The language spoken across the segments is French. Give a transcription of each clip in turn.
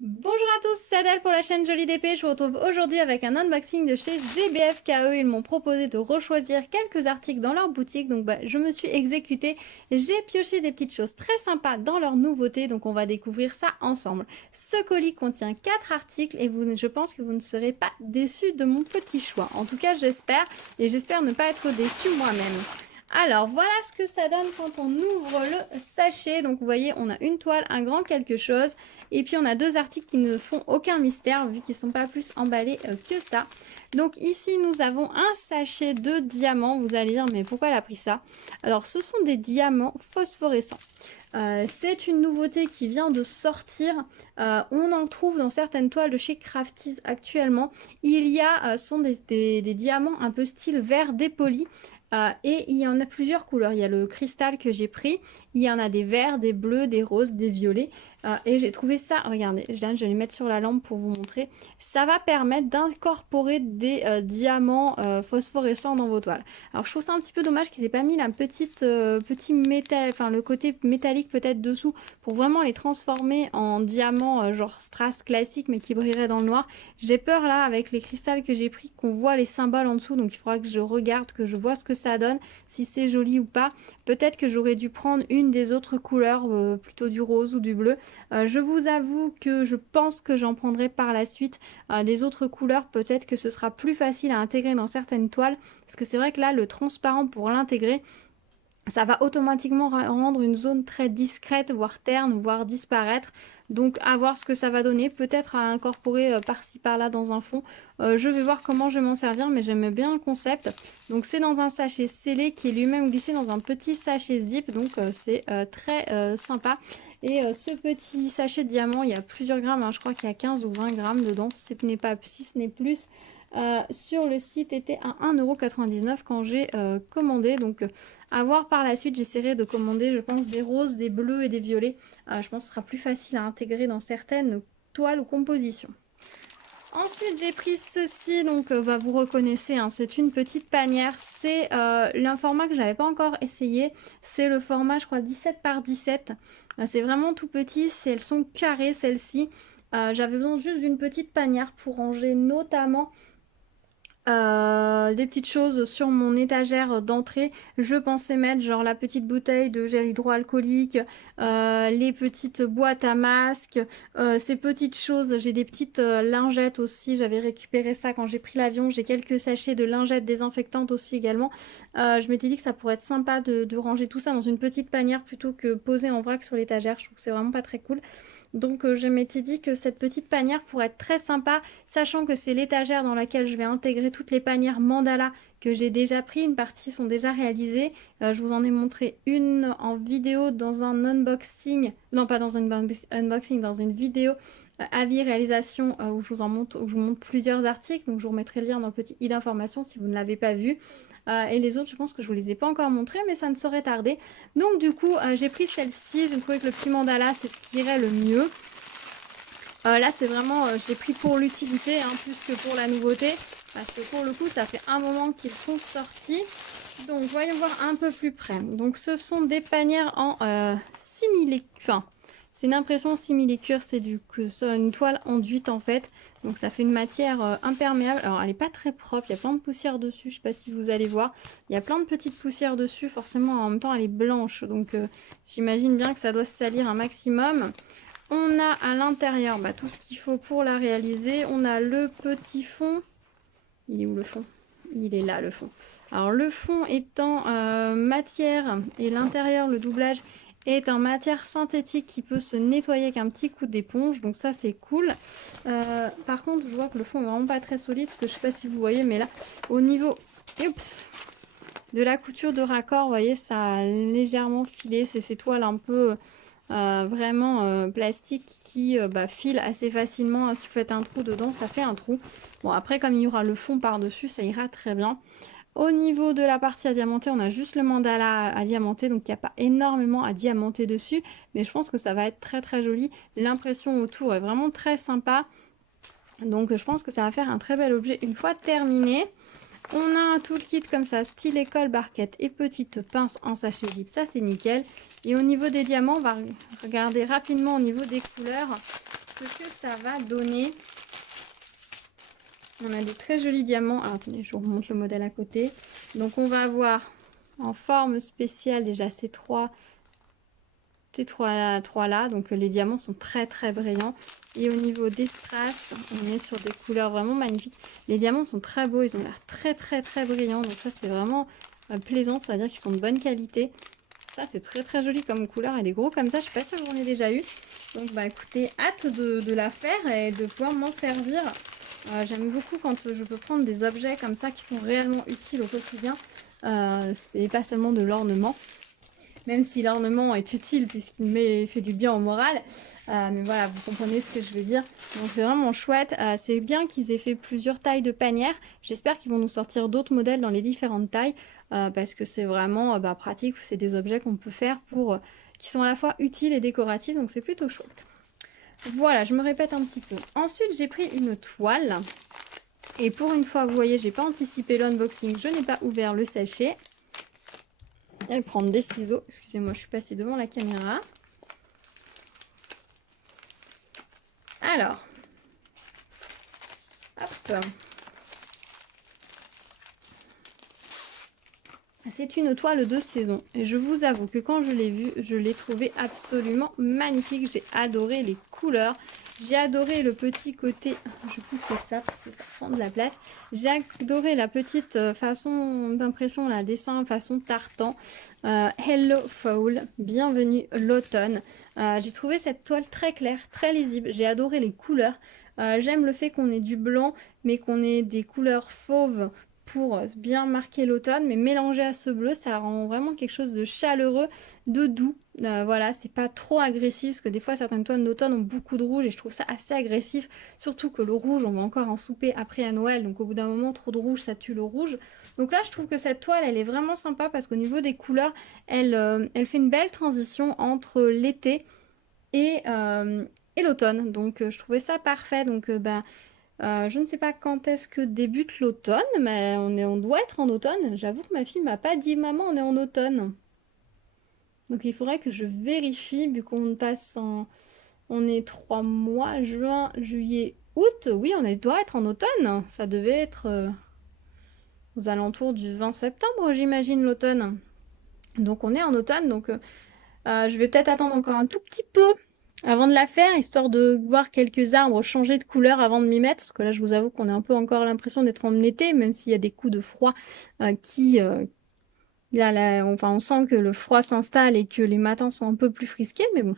Bonjour à tous, c'est Adèle pour la chaîne Jolie d'épée. Je vous retrouve aujourd'hui avec un unboxing de chez GBFKE. Ils m'ont proposé de rechoisir quelques articles dans leur boutique, donc je me suis exécutée. J'ai pioché des petites choses très sympas dans leurs nouveautés, donc on va découvrir ça ensemble. Ce colis contient 4 articles et je pense que vous ne serez pas déçus de mon petit choix. En tout cas, j'espère, et j'espère ne pas être déçue moi-même. Alors, voilà ce que ça donne quand on ouvre le sachet. Donc, vous voyez, on a une toile, un grand quelque chose. Et puis, on a deux articles qui ne font aucun mystère, vu qu'ils ne sont pas plus emballés que ça. Donc, ici, nous avons un sachet de diamants. Vous allez dire, mais pourquoi elle a pris ça? Alors, ce sont des diamants phosphorescents. C'est une nouveauté qui vient de sortir. On en trouve dans certaines toiles de chez Crafties actuellement. Il y a sont des diamants un peu style vert dépoli. Et il y en a plusieurs couleurs. Il y a le cristal que j'ai pris. Il y en a des verts, des bleus, des roses, des violets. Et j'ai trouvé ça, regardez, je vais les mettre sur la lampe pour vous montrer. Ça va permettre d'incorporer des diamants phosphorescents dans vos toiles. Alors je trouve ça un petit peu dommage qu'ils aient pas mis la petit métal, enfin le côté métallique peut-être dessous pour vraiment les transformer en diamants genre strass classique mais qui brilleraient dans le noir. J'ai peur là avec les cristals que j'ai pris qu'on voit les symboles en dessous, donc il faudra que je regarde, que je vois ce que ça donne, si c'est joli ou pas. Peut-être que j'aurais dû prendre une des autres couleurs, plutôt du rose ou du bleu. Je vous avoue que je pense que j'en prendrai par la suite des autres couleurs. Peut-être que ce sera plus facile à intégrer dans certaines toiles. Parce que c'est vrai que là, le transparent pour l'intégrer, ça va automatiquement rendre une zone très discrète, voire terne, voire disparaître. Donc à voir ce que ça va donner, peut-être à incorporer par-ci par-là dans un fond. Je vais voir comment je vais m'en servir, mais j'aime bien le concept. Donc c'est dans un sachet scellé qui est lui-même glissé dans un petit sachet zip, donc c'est très sympa. Et ce petit sachet de diamant, il y a plusieurs grammes, hein, je crois qu'il y a 15 ou 20 grammes dedans, si ce n'est pas, si ce n'est plus. Sur le site était à 1,99 € quand j'ai commandé. Donc à voir par la suite, j'essaierai de commander, je pense, des roses, des bleus et des violets. Je pense que ce sera plus facile à intégrer dans certaines toiles ou compositions. Ensuite, j'ai pris ceci, donc vous reconnaissez, hein, c'est une petite panière. C'est un format que je n'avais pas encore essayé. C'est le format, je crois, 17 par 17. C'est vraiment tout petit. Elles sont carrées, celles-ci. J'avais besoin juste d'une petite panière pour ranger notamment des petites choses sur mon étagère d'entrée. Je pensais mettre genre la petite bouteille de gel hydroalcoolique, les petites boîtes à masques, ces petites choses. J'ai des petites lingettes aussi. J'avais récupéré ça quand j'ai pris l'avion. J'ai quelques sachets de lingettes désinfectantes aussi également. Je m'étais dit que ça pourrait être sympa de ranger tout ça dans une petite panière plutôt que poser en vrac sur l'étagère. Je trouve que c'est vraiment pas très cool. Donc je m'étais dit que cette petite panière pourrait être très sympa, sachant que c'est l'étagère dans laquelle je vais intégrer toutes les panières mandala que j'ai déjà pris. Une partie sont déjà réalisées. Je vous en ai montré une en vidéo dans un unboxing, non pas dans un unboxing, dans une vidéo avis réalisation où je vous en montre, où je vous montre plusieurs articles. Donc je vous remettrai le lien dans le petit i d'information si vous ne l'avez pas vu. Et les autres, je pense que je vous les ai pas encore montrés, mais ça ne saurait tarder. Donc du coup, j'ai pris celle-ci. J'ai trouvé que le petit mandala, c'est ce qui irait le mieux. Là, c'est vraiment, je l'ai pris pour l'utilité, hein, plus que pour la nouveauté. Parce que pour le coup, ça fait un moment qu'ils sont sortis. Donc, voyons voir un peu plus près. Donc, ce sont des panières en simili... Enfin, c'est une impression simili-cuir. C'est une toile enduite, en fait. Donc, ça fait une matière imperméable. Alors, elle n'est pas très propre. Il y a plein de poussière dessus. Je ne sais pas si vous allez voir. Il y a plein de petites poussières dessus. Forcément, en même temps, elle est blanche. Donc, j'imagine bien que ça doit se salir un maximum. On a à l'intérieur tout ce qu'il faut pour la réaliser. On a le petit fond. Il est où le fond? Il est là le fond. Alors le fond est en matière et l'intérieur, le doublage, est en matière synthétique qui peut se nettoyer avec un petit coup d'éponge. Donc ça c'est cool. Par contre je vois que le fond est vraiment pas très solide. Parce que je sais pas si vous voyez, mais là au niveau de la couture de raccord, vous voyez, ça a légèrement filé. C'est ces toiles un peu... vraiment plastique qui file assez facilement. Si vous faites un trou dedans, ça fait un trou. Bon, après, comme il y aura le fond par-dessus, ça ira très bien. Au niveau de la partie à diamanter, on a juste le mandala à diamanter, donc il n'y a pas énormément à diamanter dessus, mais je pense que ça va être très très joli. L'impression autour est vraiment très sympa, donc je pense que ça va faire un très bel objet une fois terminé. On a un toolkit comme ça, style école, barquette et petite pince en sachet zip, ça c'est nickel. Et au niveau des diamants, on va regarder rapidement au niveau des couleurs. ce que ça va donner. On a des très jolis diamants. Alors attendez, je vous remonte le modèle à côté. Donc on va avoir en forme spéciale déjà ces trois là. Donc les diamants sont très très brillants. Et au niveau des strass, on est sur des couleurs vraiment magnifiques. Les diamants sont très beaux, ils ont l'air très très très brillants. Donc ça c'est vraiment plaisant, ça veut dire qu'ils sont de bonne qualité. Ça c'est très très joli comme couleur et des gros comme ça, je sais pas si j'en ai déjà eu. Donc bah écoutez, hâte de la faire et de pouvoir m'en servir. J'aime beaucoup quand je peux prendre des objets comme ça qui sont réellement utiles au quotidien. C'est pas seulement de l'ornement. Même si l'ornement est utile puisqu'il fait du bien au moral. Mais voilà, vous comprenez ce que je veux dire. Donc c'est vraiment chouette. C'est bien qu'ils aient fait plusieurs tailles de panières. J'espère qu'ils vont nous sortir d'autres modèles dans les différentes tailles. Parce que c'est vraiment pratique. C'est des objets qu'on peut faire qui sont à la fois utiles et décoratifs. Donc c'est plutôt chouette. Voilà, je me répète un petit peu. Ensuite, j'ai pris une toile. Et pour une fois, vous voyez, j'ai pas anticipé l'unboxing. Je n'ai pas ouvert le sachet. Elle prendre des ciseaux. Excusez-moi, je suis passée devant la caméra. Alors, hop. C'est une toile de saison. Et je vous avoue que quand je l'ai vue, je l'ai trouvée absolument magnifique. J'ai adoré les couleurs. J'ai adoré le petit côté... Je pousse ça parce que ça prend de la place. J'ai adoré la petite façon d'impression, la dessin façon tartan. Hello Fall, bienvenue l'automne. J'ai trouvé cette toile très claire, très lisible. J'ai adoré les couleurs. J'aime le fait qu'on ait du blanc, mais qu'on ait des couleurs fauves pour bien marquer l'automne, mais mélangé à ce bleu, ça rend vraiment quelque chose de chaleureux, de doux. Voilà, c'est pas trop agressif, parce que des fois certaines toiles d'automne ont beaucoup de rouge et je trouve ça assez agressif, surtout que le rouge, on va encore en souper après à Noël, donc au bout d'un moment, trop de rouge, ça tue le rouge. Donc là, je trouve que cette toile, elle est vraiment sympa parce qu'au niveau des couleurs, elle fait une belle transition entre l'été et l'automne. Donc je trouvais ça parfait, donc je ne sais pas quand est-ce que débute l'automne, mais on doit être en automne. J'avoue que ma fille m'a pas dit «Maman, on est en automne». Donc il faudrait que je vérifie, vu qu'on passe en... On est 3 mois, juin, juillet, août. Oui, doit être en automne. Ça devait être aux alentours du 20 septembre, j'imagine, l'automne. Donc on est en automne, donc je vais peut-être attendre encore un tout petit peu avant de la faire, histoire de voir quelques arbres changer de couleur avant de m'y mettre, parce que là je vous avoue qu'on a un peu encore l'impression d'être en été, même s'il y a des coups de froid enfin on sent que le froid s'installe et que les matins sont un peu plus frisqués, mais bon.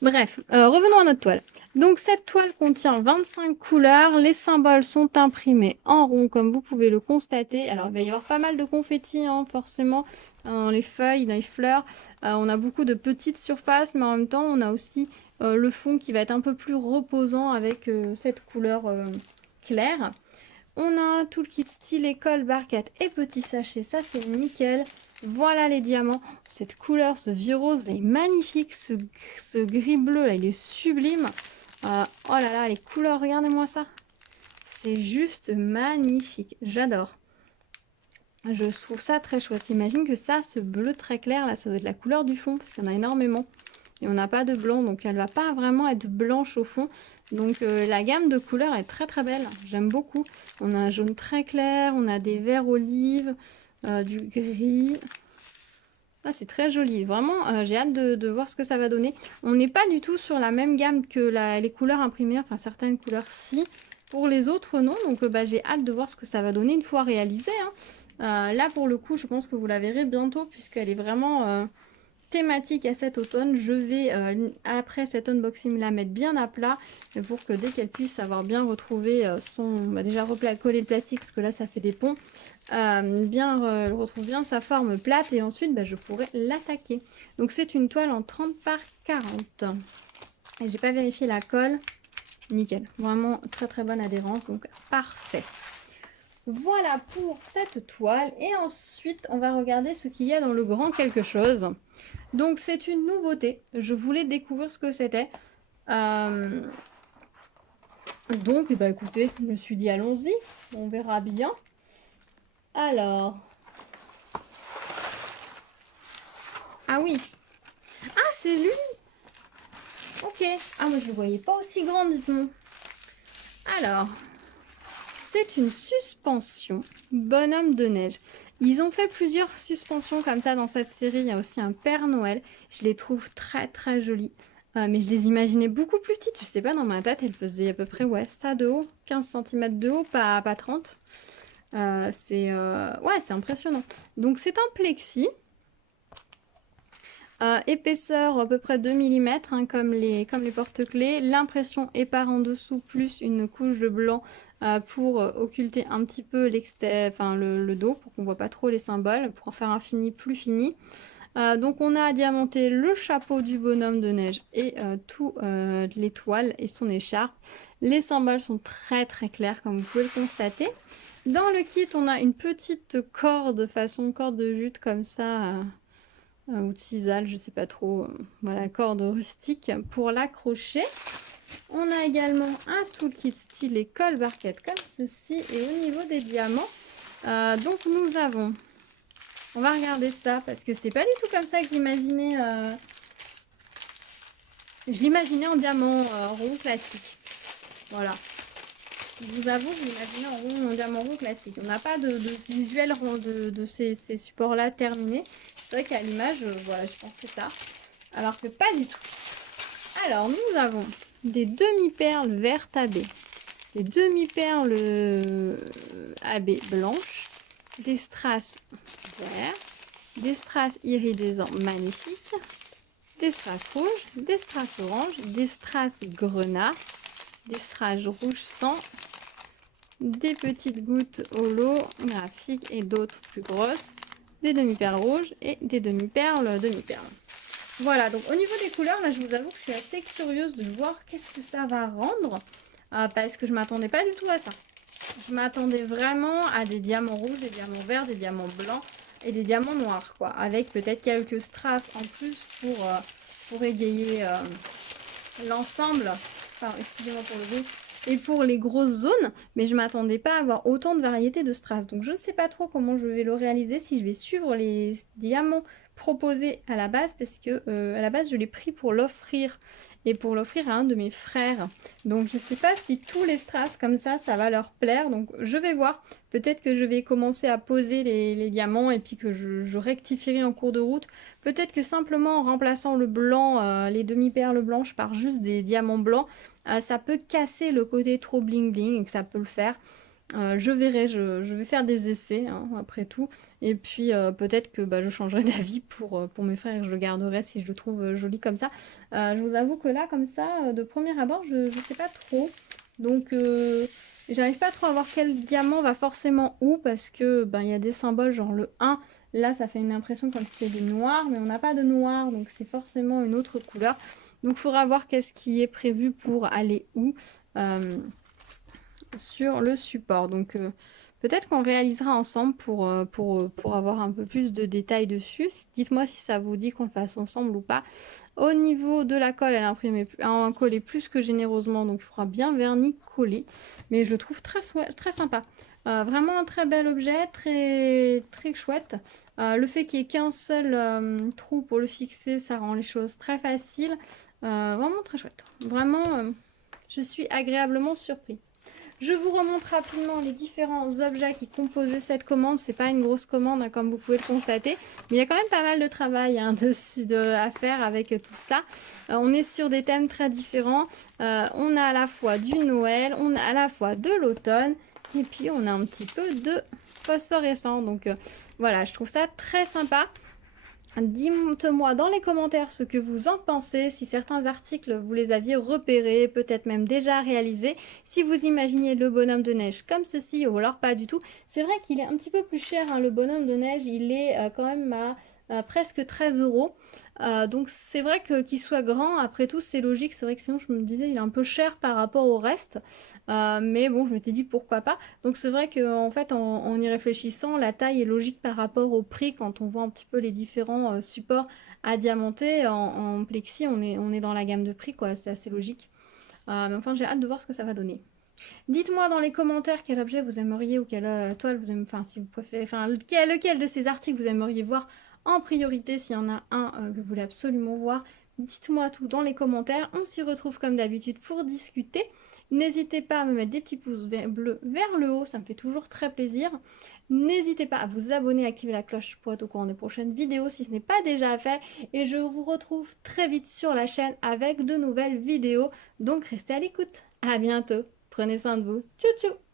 Bref, revenons à notre toile. Donc cette toile contient 25 couleurs, les symboles sont imprimés en rond comme vous pouvez le constater. Alors il va y avoir pas mal de confettis forcément dans les feuilles, dans les fleurs. On a beaucoup de petites surfaces, mais en même temps on a aussi le fond qui va être un peu plus reposant avec cette couleur claire. On a tout le kit style école, barquette et petit sachet, ça c'est nickel. Voilà les diamants, cette couleur, ce vieux rose là, est magnifique, ce gris bleu là il est sublime. Oh là là les couleurs, regardez-moi ça, c'est juste magnifique, j'adore. Je trouve ça très chouette. Imagine que ça, ce bleu très clair là, ça doit être la couleur du fond parce qu'il y en a énormément. Et on n'a pas de blanc, donc elle va pas vraiment être blanche au fond. Donc la gamme de couleurs est très très belle, j'aime beaucoup. On a un jaune très clair, on a des verts olives, du gris. Ah, c'est très joli, vraiment j'ai hâte de voir ce que ça va donner. On n'est pas du tout sur la même gamme que les couleurs imprimées, enfin certaines couleurs si. Pour les autres non, donc j'ai hâte de voir ce que ça va donner une fois réalisé. Là pour le coup je pense que vous la verrez bientôt puisqu'elle est vraiment thématique à cet automne. Je vais après cet unboxing la mettre bien à plat pour que dès qu'elle puisse avoir bien retrouvé déjà coller le plastique parce que là ça fait des ponts, retrouve bien sa forme plate et ensuite je pourrai l'attaquer. Donc c'est une toile en 30 par 40 et j'ai pas vérifié la colle, nickel, vraiment très très bonne adhérence, donc parfait. Voilà pour cette toile et ensuite on va regarder ce qu'il y a dans le grand quelque chose. Donc c'est une nouveauté, je voulais découvrir ce que c'était. Donc écoutez, je me suis dit allons-y, on verra bien. Alors... Ah oui. Ah c'est lui. Ok. Ah, moi je le voyais pas aussi grand, dites-moi. Alors, c'est une suspension bonhomme de neige. Ils ont fait plusieurs suspensions comme ça dans cette série. Il y a aussi un Père Noël. Je les trouve très très jolies. Mais je les imaginais beaucoup plus petites. Je sais pas, dans ma tête, elles faisaient à peu près ouais, ça de haut. 15 cm de haut, pas 30. Ouais, c'est impressionnant. Donc c'est un plexi. Épaisseur à peu près 2 mm, hein, comme les porte-clés. L'impression épars en dessous, plus une couche de blanc pour occulter un petit peu enfin, le dos, pour qu'on voit pas trop les symboles, pour en faire un fini plus fini. Donc on a diamanté le chapeau du bonhomme de neige et tout l'étoile et son écharpe. Les symboles sont très très clairs comme vous pouvez le constater. Dans le kit on a une petite corde façon corde de jute comme ça ou de cisale, je sais pas trop, voilà, corde rustique pour l'accrocher. On a également un toolkit stylé colle barquette comme ceci et au niveau des diamants, donc nous avons, on va regarder ça parce que c'est pas du tout comme ça que j'imaginais, je l'imaginais en diamant rond classique, voilà. Je vous avoue que je l'imaginais en diamant rond classique. On n'a pas de visuel de ces supports-là terminés. C'est vrai qu'à l'image, voilà, je pensais ça. Alors que pas du tout. Alors, nous avons des demi-perles vertes AB, des demi-perles AB blanches, des strass verts, des strass iridescents magnifiques, des strass rouges, des strass oranges, des strass grenat, des strass rouges sang, des petites gouttes holographiques et d'autres plus grosses, des demi-perles rouges et des demi-perles demi-perles. Voilà, donc au niveau des couleurs, là je vous avoue que je suis assez curieuse de voir qu'est-ce que ça va rendre, parce que je m'attendais pas du tout à ça. Je m'attendais vraiment à des diamants rouges, des diamants verts, des diamants blancs et des diamants noirs, quoi, avec peut-être quelques strass en plus pour égayer l'ensemble. Enfin, excusez-moi pour le bruit. Et pour les grosses zones, mais je m'attendais pas à avoir autant de variétés de strass. Donc je ne sais pas trop comment je vais le réaliser, si je vais suivre les diamants proposés à la base, parce que à la base je l'ai pris pour l'offrir et pour l'offrir à un de mes frères. Donc je sais pas si tous les strass comme ça va leur plaire. Donc je vais voir. Peut-être que je vais commencer à poser les diamants et puis que je rectifierai en cours de route. Peut-être que simplement en remplaçant le blanc, les demi-perles blanches par juste des diamants blancs, ça peut casser le côté trop bling bling et que ça peut le faire. Je verrai, je vais faire des essais hein, après tout. Et puis peut-être que je changerai d'avis pour mes frères et je le garderai si je le trouve joli comme ça. Je vous avoue que là, comme ça, de premier abord, je sais pas trop. Donc j'arrive pas trop à voir quel diamant va forcément où parce que il y a des symboles genre le 1. Là, ça fait une impression comme si c'était du noir, mais on n'a pas de noir, donc c'est forcément une autre couleur. Donc il faudra voir qu'est-ce qui est prévu pour aller où sur le support. Donc peut-être qu'on réalisera ensemble pour avoir un peu plus de détails dessus. Dites-moi si ça vous dit qu'on le fasse ensemble ou pas. Au niveau de la colle, elle a collé plus que généreusement, donc il faudra bien vernis coller. Mais je le trouve très, très sympa. Vraiment un très bel objet, très, très chouette. Le fait qu'il n'y ait qu'un seul trou pour le fixer, ça rend les choses très faciles. Vraiment très chouette. Vraiment, je suis agréablement surprise. Je vous remonte rapidement les différents objets qui composaient cette commande. C'est pas une grosse commande, hein, comme vous pouvez le constater. Mais il y a quand même pas mal de travail hein, à faire avec tout ça. On est sur des thèmes très différents. On a à la fois du Noël, on a à la fois de l'automne. Et puis on a un petit peu de phosphorescent. Donc voilà, je trouve ça très sympa. Dites-moi dans les commentaires ce que vous en pensez, si certains articles vous les aviez repérés, peut-être même déjà réalisés, si vous imaginez le bonhomme de neige comme ceci ou alors pas du tout. C'est vrai qu'il est un petit peu plus cher, hein, le bonhomme de neige, il est quand même à presque 13 euros. Donc c'est vrai que qu'il soit grand, après tout c'est logique, c'est vrai que sinon je me disais il est un peu cher par rapport au reste. Mais bon, je m'étais dit pourquoi pas. Donc c'est vrai qu'en fait en y réfléchissant, la taille est logique par rapport au prix quand on voit un petit peu les différents supports à diamanter en plexi, on est dans la gamme de prix quoi, c'est assez logique. Mais enfin j'ai hâte de voir ce que ça va donner. Dites-moi dans les commentaires quel objet vous aimeriez ou quelle toile vous aimez, enfin si vous préférez, enfin lequel de ces articles vous aimeriez voir en priorité s'il y en a un que vous voulez absolument voir. dites-moi tout dans les commentaires. On s'y retrouve comme d'habitude pour discuter. N'hésitez pas à me mettre des petits pouces bleus vers le haut, ça me fait toujours très plaisir. N'hésitez pas à vous abonner, à activer la cloche pour être au courant des prochaines vidéos si ce n'est pas déjà fait. Et je vous retrouve très vite sur la chaîne avec de nouvelles vidéos. Donc restez à l'écoute. À bientôt. Prenez soin de vous. Tchou tchou.